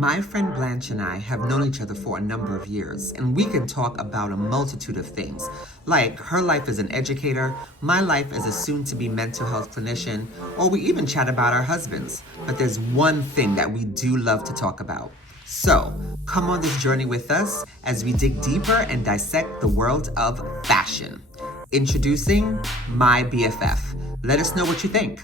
My friend Blanche and I have known each other for a number of years, and we can talk about a multitude of things, like her life as an educator, my life as a soon-to-be mental health clinician, or we even chat about our husbands. But there's one thing that we do love to talk about. So, come on this journey with us as we dig deeper and dissect the world of fashion. Introducing My BFF. Let us know what you think.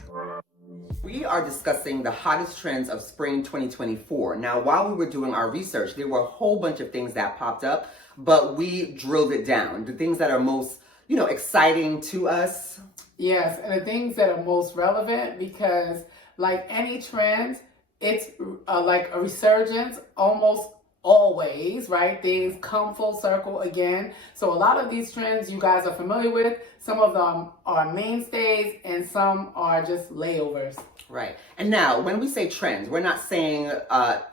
We are discussing the hottest trends of spring 2024. Now, while we were doing our research, there were a whole bunch of things that popped up, but we drilled it down. The things that are most, exciting to us. Yes, and the things that are most relevant, because like any trend, it's like a resurgence almost always, right? Things come full circle again. So a lot of these trends you guys are familiar with. Some of them are mainstays and some are just layovers. Right. And now, when we say trends, we're not saying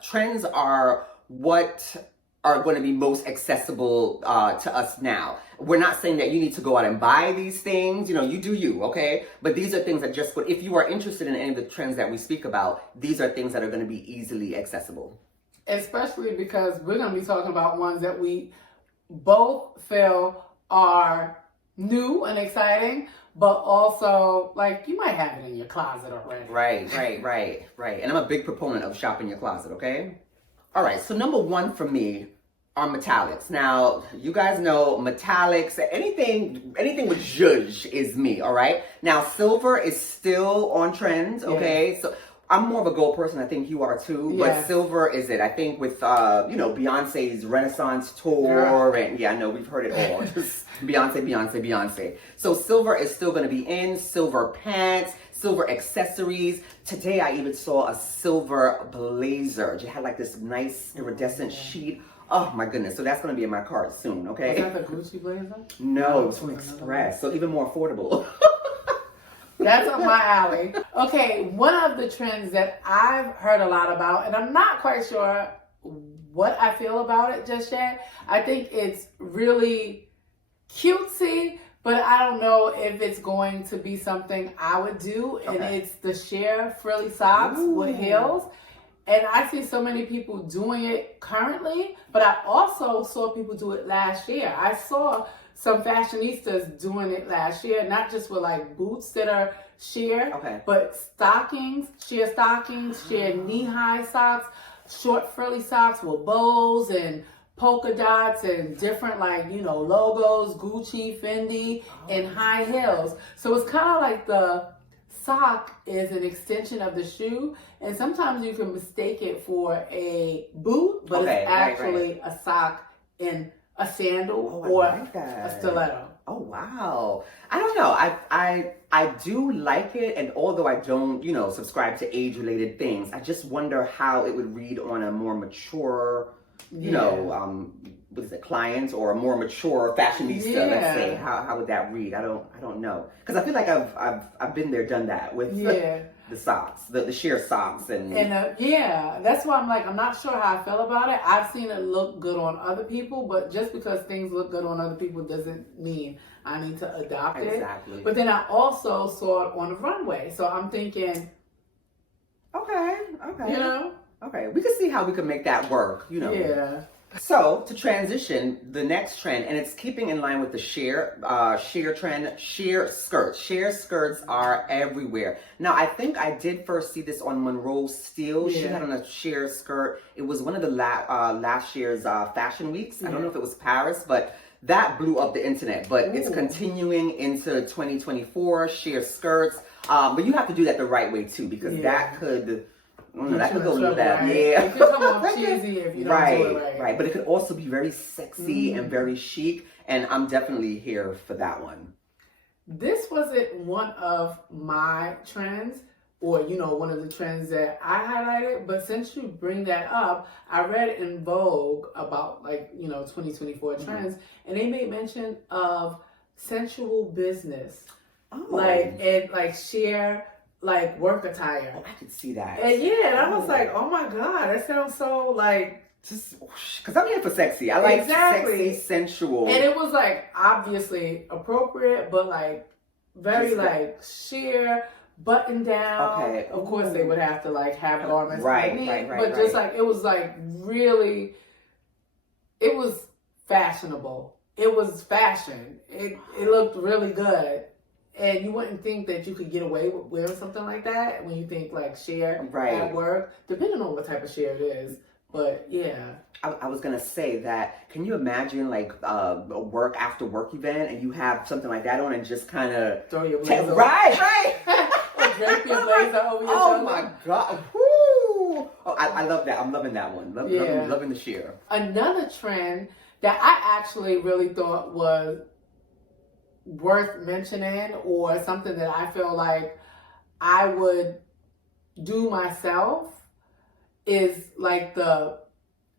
trends are what are going to be most accessible to us now. We're not saying that you need to go out and buy these things. You do you, okay? But these are things that if you are interested in any of the trends that we speak about, these are things that are going to be easily accessible. Especially because we're going to be talking about ones that we both feel are new and exciting, but also, like, you might have it in your closet already. Right. And I'm a big proponent of shopping your closet, okay? All right, so number one for me are metallics. Now, you guys know metallics, anything with zhuzh is me, all right? Now, silver is still on trend, okay? So I'm more of a gold person. I think you are too. Yes. But silver is it. I think with, Beyonce's Renaissance tour. And I know we've heard it all. Just Beyonce. So silver is still going to be in. Silver pants, silver accessories. Today I even saw a silver blazer. It had like this nice iridescent sheet. Oh my goodness. So that's going to be in my cart soon, okay? Is that the Gucci blazer? No, it's from Express. So even more affordable. That's up my alley. Okay, one of the trends that I've heard a lot about, and I'm not quite sure what I feel about it just yet. I think it's really cutesy, but I don't know if it's going to be something I would do. And it's the sheer frilly socks with heels. And I see so many people doing it currently, but I also saw people do it last year. I saw some fashionistas doing it last year, not just with like boots that are sheer, but sheer knee-high socks, short frilly socks with bows and polka dots and different logos, Gucci, Fendi, and high heels. So it's kind of like the sock is an extension of the shoe, and sometimes you can mistake it for a boot, but it's actually a sock in a sandal or a stiletto. Oh wow. I don't know. I do like it, and although I don't, subscribe to age-related things, I just wonder how it would read on a more mature, client or a more mature fashionista, let's say. How would that read? I don't know. Because I feel like I've been there, done that with the socks, the sheer socks and that's why I'm not sure how I feel about it. I've seen it look good on other people, but just because things look good on other people doesn't mean I need to adopt it. Exactly. But then I also saw it on the runway, so I'm thinking, okay, we can see how we can make that work, Yeah. So, to transition, the next trend, and it's keeping in line with the sheer trend, sheer skirts. Sheer skirts are everywhere. Now, I think I did first see this on Monroe Steele. She had on a sheer skirt. It was one of the last year's fashion weeks. I don't know if it was Paris, but that blew up the internet. But it's continuing into 2024, sheer skirts. But you have to do that the right way, too, because that could... that could go with that. Right? Yeah. It could come off cheesy if you don't do it right. Right. But it could also be very sexy and very chic. And I'm definitely here for that one. This wasn't one of my trends or, one of the trends that I highlighted. But since you bring that up, I read in Vogue about 2024 trends. And they made mention of sensual business. Sheer work attire. I could see that. And I was like, oh my God, that sounds so just because I'm here for sexy. I like sexy, sensual. And it was obviously appropriate, but very sheer, button down. Okay. Of course, they would have to like have garments Right, underneath, right, but just like it was like really, it was fashionable. It was fashion. It looked really good. And you wouldn't think that you could get away with wearing something like that when you think like sheer at work, depending on what type of sheer it is. But yeah. I was going to say that, can you imagine like a work after work event and you have something like that on and just kind of... Throw your blazer. Right. Or drape your blazer over your shoulder. Oh my God. Woo. Oh, I love that. I'm loving that one. Loving the sheer. Another trend that I actually really thought was worth mentioning, or something that I feel like I would do myself, is like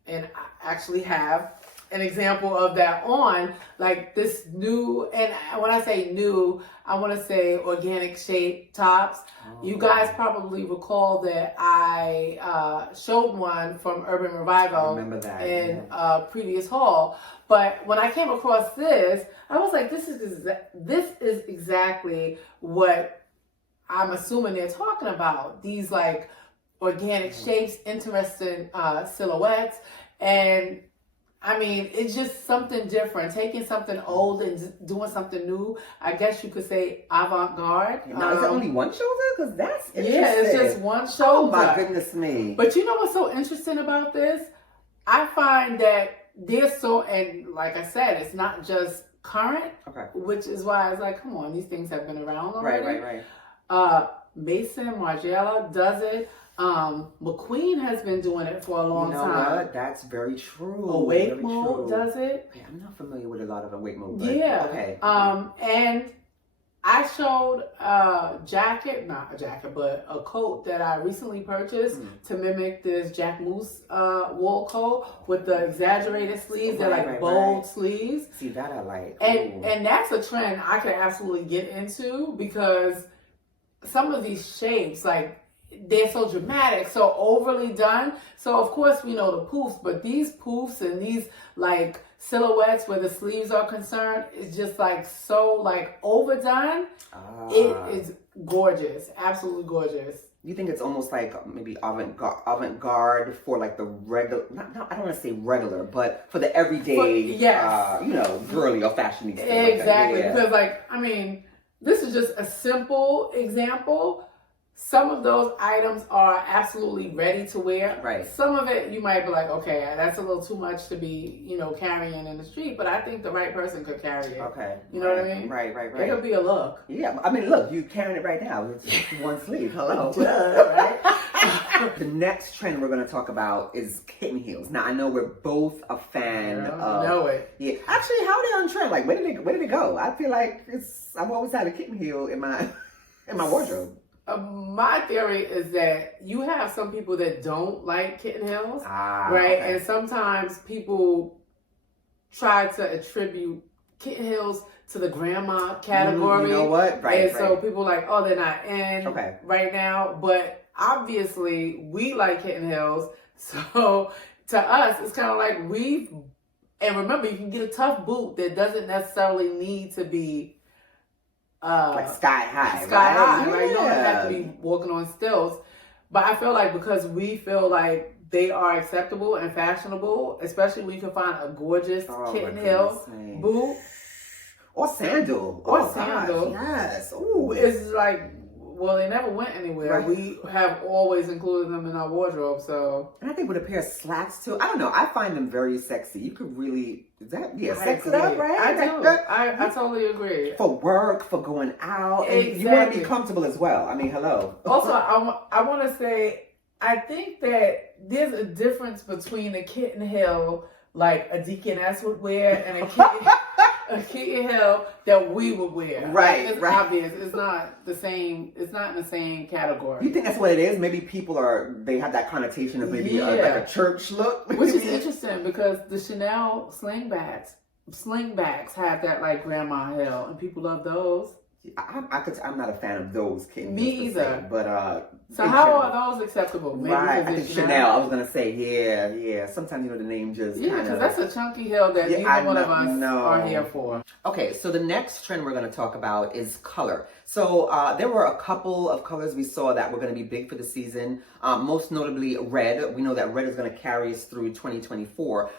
and I actually have an example of that on, like this new, and when I say new, I want to say organic shape tops. Oh. You guys probably recall that I showed one from Urban Revival. I remember that in a previous haul. But when I came across this, I was like, this is exactly what I'm assuming they're talking about. These like organic shapes, interesting silhouettes, and I mean, it's just something different. Taking something old and doing something new. I guess you could say avant-garde. Now, is it only one shoulder? Because that's interesting. Yeah, it's just one shoulder. Oh my goodness me. But you know what's so interesting about this? I find that they're so, and like I said, it's not just current, which is why I was like, come on, these things have been around already. Right. Mason Margiela does it. McQueen has been doing it for a long time. What? That's very true. Awake Mode does it. Yeah, I'm not familiar with a lot of Awake Mode. Yeah. Okay. And I showed a coat that I recently purchased to mimic this Jack Moose wool coat with the exaggerated sleeves. They're like bold sleeves. See, that I like. And that's a trend I could absolutely get into, because some of these shapes, like, they're so dramatic, so overly done. So of course we know the poofs, but these poofs and these like silhouettes where the sleeves are concerned is just like so like overdone. It is gorgeous, absolutely gorgeous. You think it's almost like maybe avant-garde for like the regular, not I don't want to say regular, but for the everyday, girly or fashionista. Exactly, because like, I mean, this is just a simple example. Some of those items are absolutely ready to wear. Right. Some of it you might be like, okay, that's a little too much to be, carrying in the street. But I think the right person could carry it. Okay. You know what I mean? Right. It could be a look. Yeah. I mean, look, you're carrying it right now. It's one sleeve. Hello. Right? The next trend we're going to talk about is kitten heels. Now, I know we're both a fan of. I know it. Yeah. Actually, how are they on trend? Like, where did it go? I feel like I've always had a kitten heel in my wardrobe. My theory is that you have some people that don't like kitten heels, right? Okay. And sometimes people try to attribute kitten heels to the grandma category. You know what? Right. And so people are like, oh, they're not in right now. But obviously, we like kitten heels. So to us, it's kind of like and remember, you can get a tough boot that doesn't necessarily need to be like sky high, right? You don't have to be walking on stilts. But I feel like because we feel like they are acceptable and fashionable, especially when you can find a gorgeous kitten heel boot. Or sandal. Sandal. Yes. Ooh, it's like, well, they never went anywhere. Right. We have always included them in our wardrobe, so. And I think with a pair of slacks too, I don't know, I find them very sexy. You could really, sex it up, right? I do. I totally agree. For work, for going out, and you want to be comfortable as well. I mean, hello. Also, I want to say, I think that there's a difference between a kitten heel like a deaconess would wear and a kitten heel that we would wear. Right, it's obvious. It's not the same. It's not in the same category. You think that's what it is? Maybe people they have that connotation of maybe like a church look. Which is interesting because the Chanel slingbacks have that like grandma heel, and people love those. I'm not a fan of those Kitten Me Heels per se, either. but So how are those acceptable? Maybe right, I think Chanel. I was gonna say, yeah. Sometimes the name just because that's a chunky heel that neither one of us are here for. Okay, so the next trend we're gonna talk about is color. So there were a couple of colors we saw that were gonna be big for the season. Most notably red. We know that red is gonna carry us through 2024.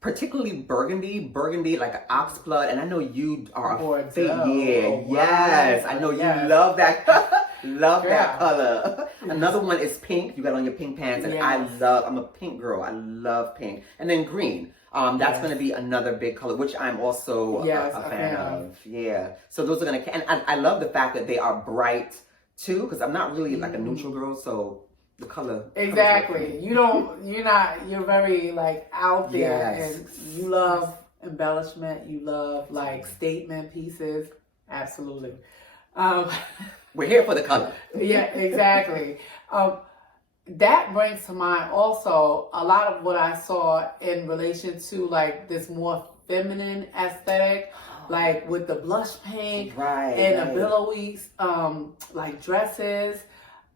Particularly burgundy like an ox blood, and I know you are a yes, I know you love that, that color. Another one is pink. You got on your pink pants, and I'm a pink girl. I love pink, and then green. That's going to be another big color, which I'm also a fan of. Yeah, so those are going to, and I love the fact that they are bright too, because I'm not really like a neutral girl, so. The color. Exactly. You're very like out there and you love embellishment. You love like statement pieces. Absolutely. We're here for the color. Yeah, exactly. That brings to mind also a lot of what I saw in relation to like this more feminine aesthetic, like with the blush pink and the billowy like dresses.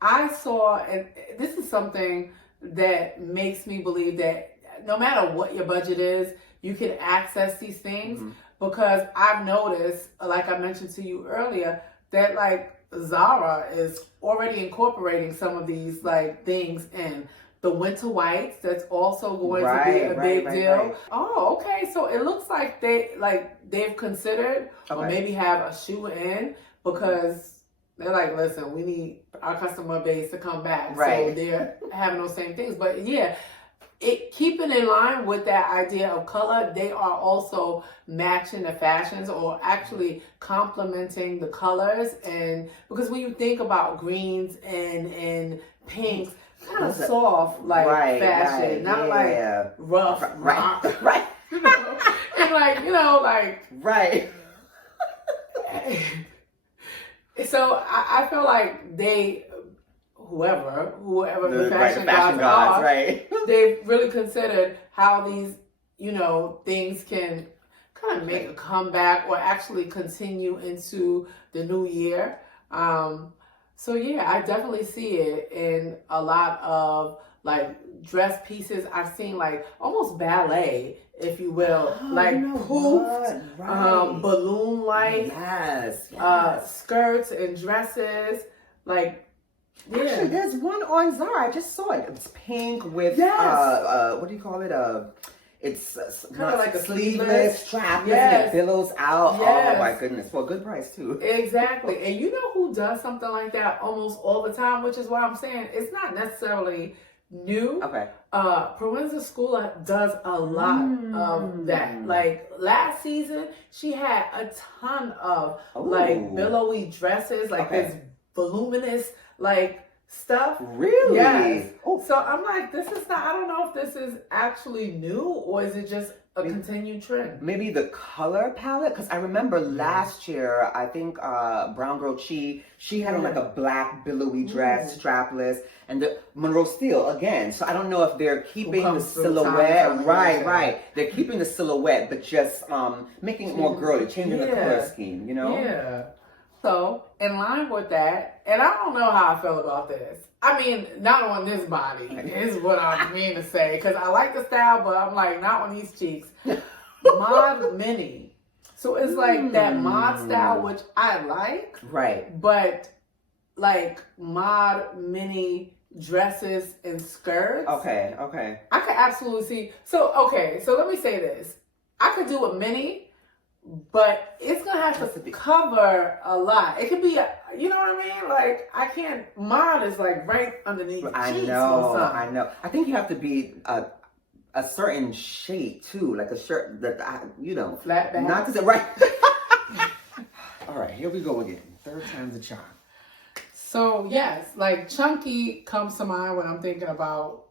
I saw, and this is something that makes me believe that no matter what your budget is, you can access these things because I've noticed, like I mentioned to you earlier, that like Zara is already incorporating some of these like things in. The winter whites, that's also going to be a big deal. Oh, okay. So it looks like they've considered or maybe have a shoe in because they're like, listen, we need our customer base to come back. So they're having those same things. But yeah, keeping in line with that idea of color, they are also matching the fashions or actually complementing the colors. And because when you think about greens and pinks, kind of soft like fashion, not like rough, right. And like, So I feel like whoever the fashion gods are, they've really considered how these, things can kind of make a comeback or actually continue into the new year. So yeah, I definitely see it in a lot of like dress pieces. I've seen like almost ballet, if you will, like poofed, balloon-like, skirts and dresses, like. Yeah. Actually, there's one on Zara. I just saw it. It's pink with what do you call it? It's kind of like a sleeveless, strapless, and it billows out. Oh my goodness, for a good price too. Exactly, and you know who does something like that almost all the time, which is why I'm saying it's not necessarily new. Okay. Provenza Schooler does a lot of that. Like last season, she had a ton of like billowy dresses, like this voluminous like stuff. Really? Yes. So I'm like, this is not, I don't know if this is actually new or is it just a continued trend. Maybe the color palette, because I remember last year, I think Brown Girl she had on like a black billowy dress, strapless, and the Monroe Steele again. So I don't know if they're keeping the silhouette, right. They're keeping the silhouette, but just making it more girly, changing the color scheme, Yeah. So, in line with that, and I don't know how I feel about this. I mean, not on this body, is what I mean to say. Because I like the style, but I'm like, not on these cheeks. Mod mini. So, it's like that mod style, which I like. Right. But, like, mod mini dresses and skirts. Okay. I could absolutely see. So, so let me say this. I could do a mini. But it's gonna have to cover a lot. It could be, you know what I mean? like I can't. Mod is like right underneath. I know. I think you have to be a certain shape too, like a shirt that flat back. Not to say right. All right, here we go again. Third time's a charm. So yes, like chunky comes to mind when I'm thinking about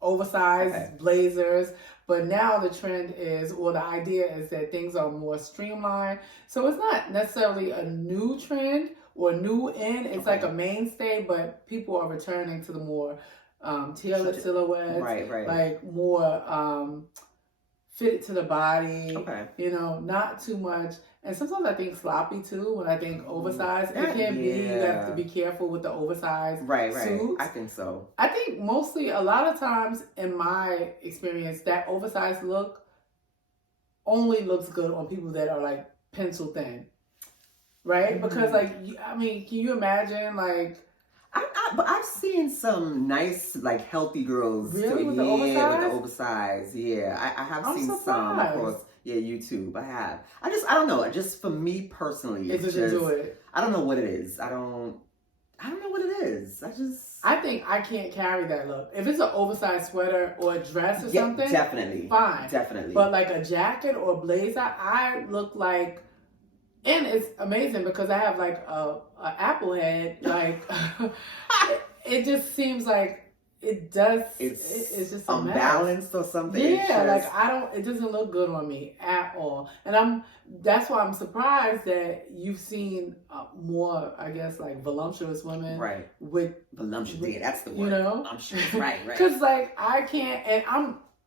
oversized blazers. But now the trend is, or the idea is that things are more streamlined. So it's not necessarily a new trend or new in. It's like a mainstay, but people are returning to the more tailored silhouettes. Right. Like more fitted to the body. Not too much And sometimes I think sloppy too. When I think oversized, it can be. You have to be careful with the oversized right. suits. I think so. I think mostly a lot of times in my experience, that oversized look only looks good on people that are like pencil thin, right? Because like, I mean, can you imagine like? But I've seen some nice, like, healthy girls. Really? With the with the oversized. Yeah, I have I'm seen surprised. some, of course. Yeah, YouTube. I have. I don't know. Just for me personally, It's just just, do it. I don't know what it is. I don't know what it is. I think I can't carry that look. If it's an oversized sweater or a dress or something, definitely, fine. Definitely. But like a jacket or a blazer, I look like, and it's amazing because I have like a apple head. Like it just seems like it does. It's just unbalanced or something. Yeah, like it doesn't look good on me at all. And that's why I'm surprised that you've seen more, I guess, like voluptuous women. Right. With voluptuous. Yeah, that's the word. You know? I'm sure. Right. Because like I can't, and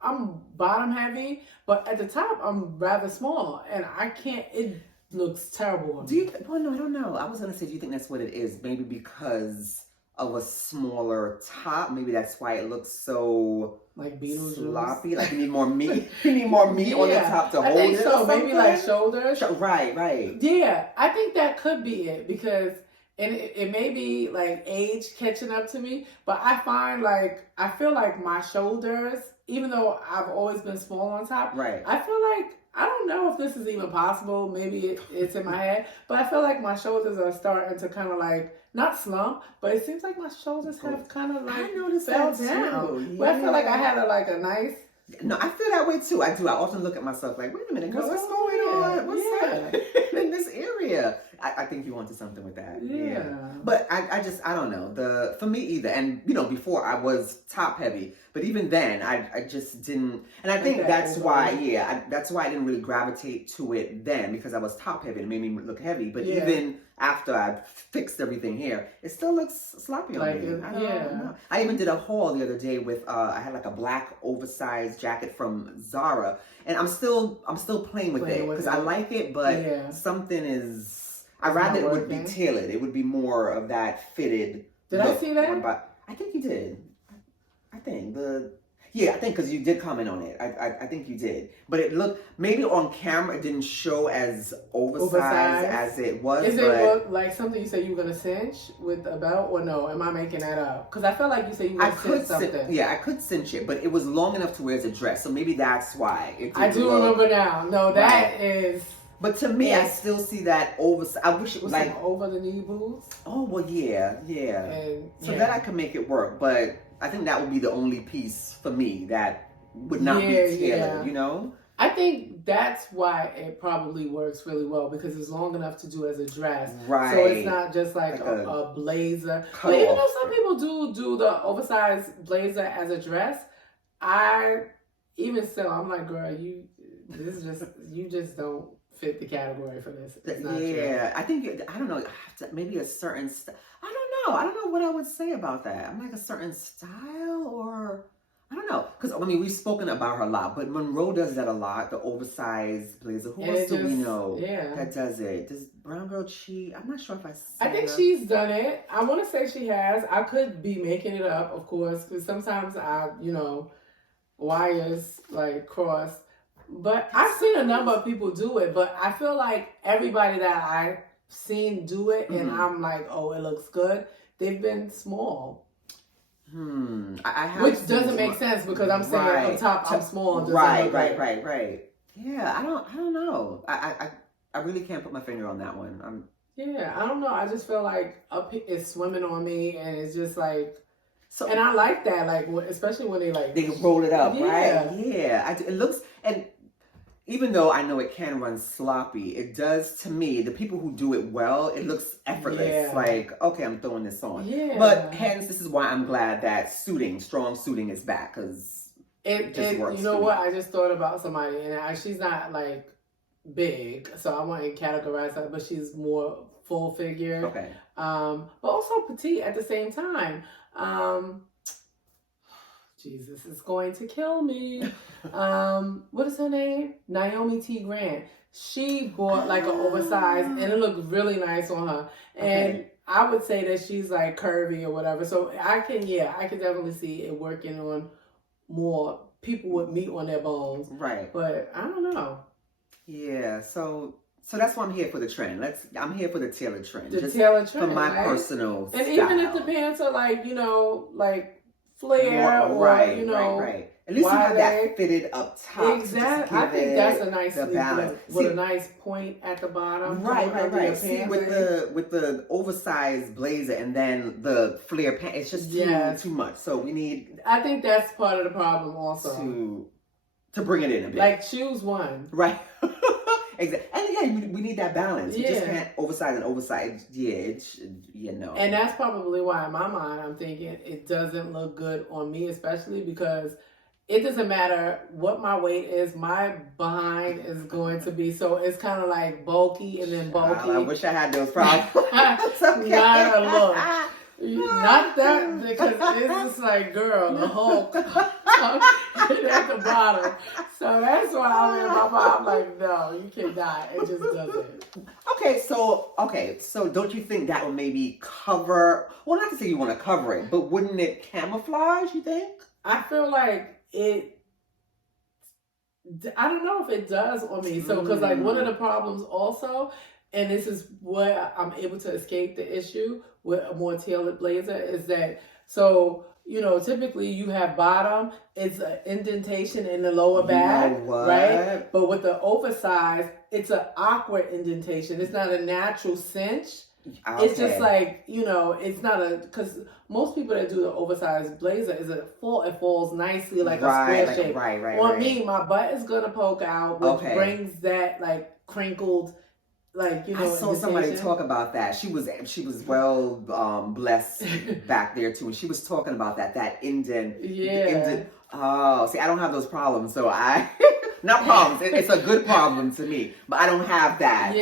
I'm bottom heavy, but at the top I'm rather small, and I can't. It looks terrible on me. Well, no, I don't know. I was gonna say, do you think that's what it is? Maybe because of a smaller top. Maybe that's why it looks so like Beetlejuice. Sloppy. Like you need more meat. You need more meat on the top to hold it. So maybe like shoulders. Right. Yeah, I think that could be it because, and it may be like age catching up to me, but I feel like my shoulders, even though I've always been small on top, right. I feel like, I don't know if this is even possible. Maybe it's in my head, but I feel like my shoulders are starting to kind of like, not slump, but it seems like my shoulders have kind of like I noticed fell that down. too. Yeah. But I feel like I had a nice. No, I feel that way too. I do. I often look at myself like, wait a minute, girl, what's going on? What's happening in this area? I think you wanted something with that. Yeah. But I don't know. For me either. And before I was top heavy, but even then I just didn't. And I think that's why. That's why I didn't really gravitate to it then, because I was top heavy and it made me look heavy. But even after I fixed everything here, it still looks sloppy on me. I don't know. I even did a haul the other day with I had like a black oversized jacket from Zara, and I'm still playing with it because I like it, but something is. I'd rather it would be tailored. It would be more of that fitted. Did I see that? I think you did. I think because you did comment on it. I think you did. But it looked, maybe on camera it didn't show as oversized as it was. Is it look like something you said you were going to cinch with a belt, or no? Am I making that up? Because I felt like you said you were going to cinch something. I could cinch it, but it was long enough to wear as a dress. So maybe that's why. I do remember now. No, that is... But to me, I still see that oversized. I wish it was like over the knee boots. Oh well, yeah. And, that I could make it work, but I think that would be the only piece for me that would not be tailored. You know. I think that's why it probably works really well, because it's long enough to do as a dress. Right. So it's not just like a blazer. But even though some people do the oversized blazer as a dress, I'm like, girl, you just don't fit the category for this. It's not true. I think, I don't know, maybe a certain I don't know what I would say about that. I'm like a certain style, or I don't know, because we've spoken about her a lot, but Monroe does that a lot, the oversized blazer. Who else do we know that does it? Does Brown Girl cheat? I'm not sure if I think she's done it. I want to say she has. I could be making it up, of course, because sometimes wires like cross. But I've seen a number of people do it, but I feel like everybody that I've seen do it, and I'm like, oh, it looks good, they've been small. I have, which doesn't make sense, because I'm saying up top I'm small. Right. Yeah, I don't know. I really can't put my finger on that one. I don't know. I just feel like it's swimming on me, and it's just like. So, and I like that, like especially when they roll it up, right? Yeah, it looks, and even though I know it can run sloppy, it does to me. The people who do it well, it looks effortless. Yeah. Like, okay, I'm throwing this on. Yeah. But hence, this is why I'm glad that strong suiting is back, because it just works. You know what? I just thought about somebody, and she's not like big, so I wouldn't categorize her, but she's more full figure. Okay. But also petite at the same time. Jesus is going to kill me. What is her name? Naomi T. Grant. She bought like an oversized, and it looked really nice on her. And I would say that she's like curvy or whatever. So I can definitely see it working on more people with meat on their bones. Right. But I don't know. Yeah. So that's why I'm here for the trend. I'm here for the tailored trend. The tailored trend. For my right? personal and style. Even if the pants are like, like flare or, right. At least you have that fitted up top. Exactly. I think that's a nice sleeve with a nice point at the bottom. Right. See, with the oversized blazer and then the flare pants, it's just too much. So we need. I think that's part of the problem also. To bring it in a bit. Like choose one. Right. Exactly. And again, we need that balance. You just can't oversize and oversize. And that's probably why in my mind I'm thinking it doesn't look good on me, especially because it doesn't matter what my weight is, my behind is going to be, so it's kind of like bulky and then bulky. I wish I had those problems. Okay. Not that, because it's just like, girl, the Hulk at the bottom. So that's why I'm in my mind. I'm like, no, you cannot. It just doesn't. So don't you think that would maybe cover, well, not to say you want to cover it, but wouldn't it camouflage, you think? I feel like I don't know if it does on me. So, because like one of the problems also, and this is where I'm able to escape the issue with a more tailored blazer, is that, so, typically you have bottom, it's an indentation in the lower back, right? But with the oversized, it's an awkward indentation. It's not a natural cinch. Okay. It's just like, it's not because most people that do the oversized blazer it falls nicely like a square shape. On me, my butt is going to poke out, which brings that like crinkled, like, I saw somebody talk about that. She was well blessed back there too, and she was talking about that indent. Oh, see, I don't have those problems, so not problems. It's a good problem to me, but I don't have that.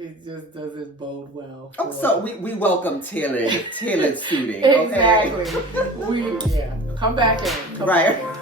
It just doesn't bode well. So we welcome tailored suiting. Exactly. Come back in. Come back in.